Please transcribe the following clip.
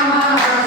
Sama.